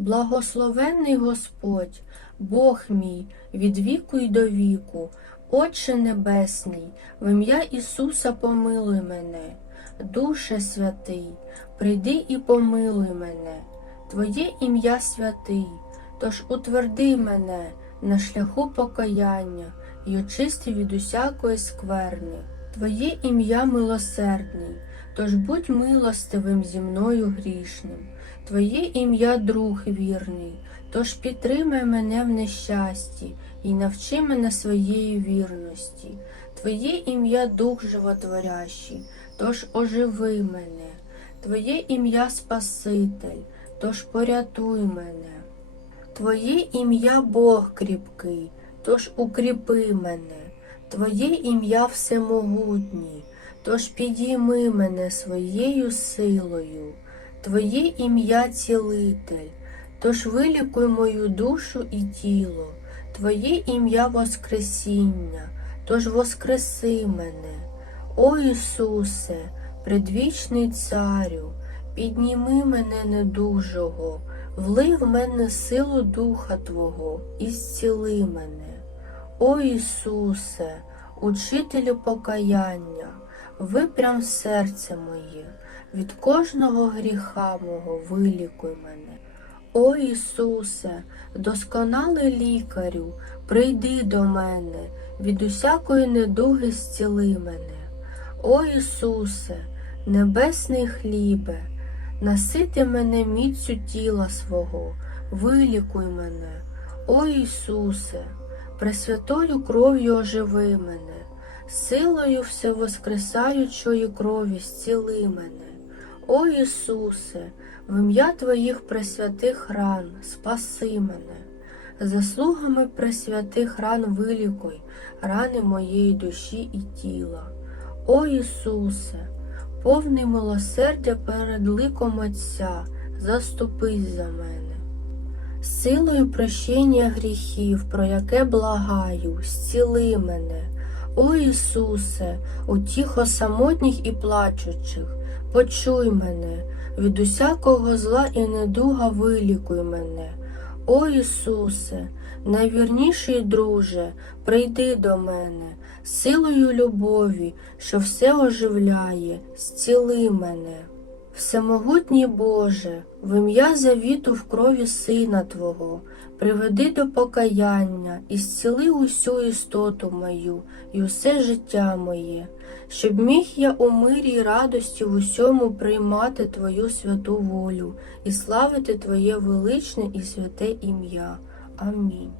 Благословенний Господь, Бог мій, від віку й до віку, Отче Небесний, в ім'я Ісуса помилуй мене, Душе святий, прийди і помилуй мене, Твоє ім'я святий, тож утверди мене на шляху покаяння і очисти від усякої скверни, Твоє ім'я милосердний. Тож будь милостивим зі мною грішним, Твоє ім'я друг вірний, тож підтримай мене в нещасті і навчи мене своєї вірності, Твоє ім'я дух животворящий, тож оживи мене, Твоє ім'я Спаситель, тож порятуй мене, Твоє ім'я Бог кріпкий, тож укріпи мене, Твоє ім'я всемогутній. Тож підійми мене своєю силою, Твоє ім'я цілитель, тож вилікуй мою душу і тіло, Твоє ім'я Воскресіння, тож воскреси мене, О Ісусе, предвічний Царю, підніми мене недужого, влив в мене силу Духа Твого і зціли мене, О Ісусе, учителю покаяння. Випрям серце моє, від кожного гріха мого вилікуй мене. О Ісусе, досконалий лікарю, прийди до мене, від усякої недуги зціли мене. О Ісусе, небесний хлібе, насити мене міцю тіла свого, вилікуй мене, О Ісусе, пресвятою кров'ю оживи мене силою всевоскресаючої крові зціли мене, о Ісусе, в ім'я Твоїх пресвятих ран, спаси мене, заслугами пресвятих ран вилікуй, рани моєї душі і тіла. О Ісусе, повний милосердя перед ликом Отця, заступись за мене. Силою прощення гріхів, про яке благаю, зціли мене. О Ісусе, утіхо самотніх і плачучих, почуй мене, від усякого зла і недуга вилікуй мене. О Ісусе, найвірніший друже, прийди до мене, силою любові, що все оживляє, зціли мене. Всемогутній Боже, в ім'я завіту в крові Сина Твого. Приведи до покаяння і зціли усю істоту мою і усе життя моє, щоб міг я у мирі й радості в усьому приймати Твою святу волю і славити Твоє величне і святе ім'я. Амінь.